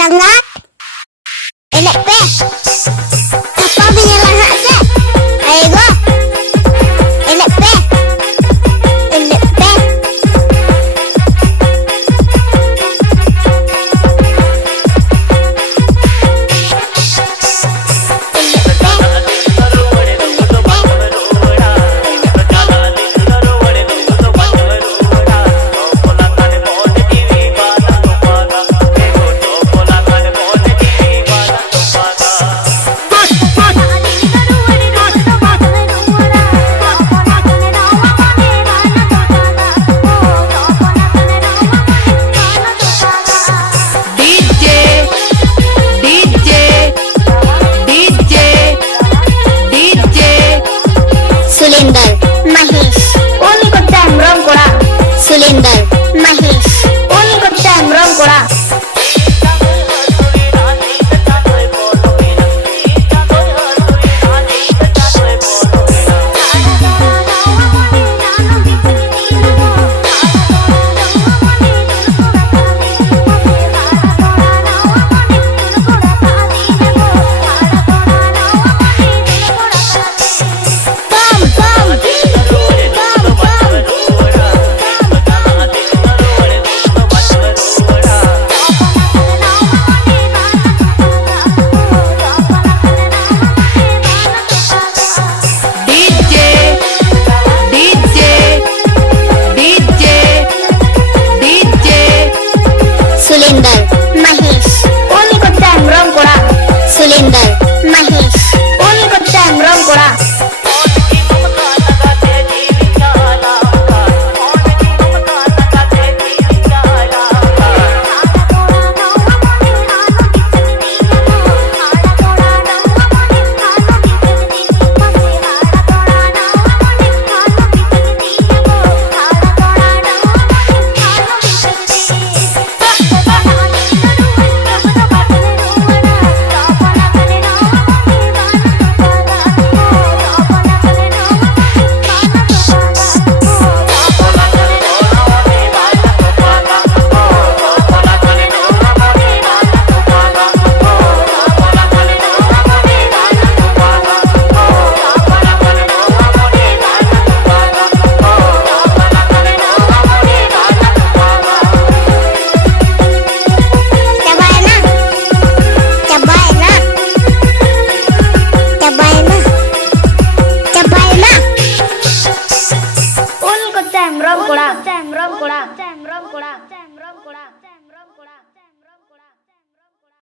sangat enak pe apa binyalan hak se ayo go enak pe Sulinder Mahesh Uni kotam rom kora Sulinder Mahesh Uni kotam rom kora Sulinder Mahesh Uni kotam rom kora Sulinder Mahesh Uni kotam rom kora rom koda